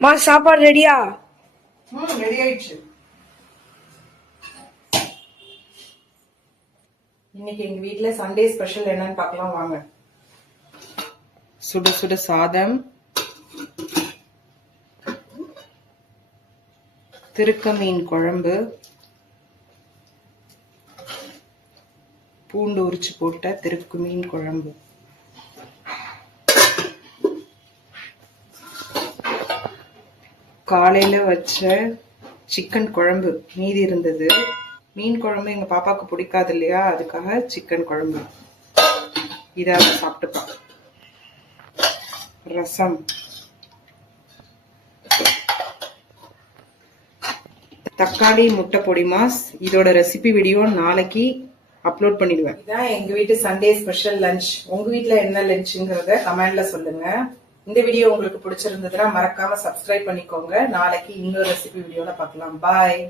மா சாப்பாடு ரெடியா? ரெடி ஆயிடுச்சு. இன்னைக்கு எங்க வீட்ல சண்டே ஸ்பெஷல் என்னன்னு பார்க்கலாம் வாங்க. சுட சுட சாதம், திருக்க மீன் குழம்பு, பூண்டு உரிச்சு போட்ட திருக்க மீன் குழம்பு, காலையில வச்ச சிக்கன் குழம்பு மீதி இருந்தது. மீன் குழம்பு எங்க பாப்பாக்கு பிடிக்காது இல்லையா, அதுக்காக சிக்கன் குழம்பு. இதை சாப்பிட்டுப்பான். ரசம், தக்காளி முட்டை பொடி மாஸ். இதோட ரெசிபி வீடியோ நாளைக்கு அப்லோட் பண்ணிடுவேன். இதான் எங்க வீட்டு சண்டே ஸ்பெஷல் லஞ்ச். உங்க வீட்ல என்ன லஞ்சுங்கிறத கமெண்ட்ல சொல்லுங்க. இந்த வீடியோ உங்களுக்கு பிடிச்சிருந்ததுன்னா மறக்காம சப்ஸ்கிரைப் பண்ணிக்கோங்க. நாளைக்கு இன்னொரு ரெசிபி வீடியோல பார்க்கலாம். பாய்.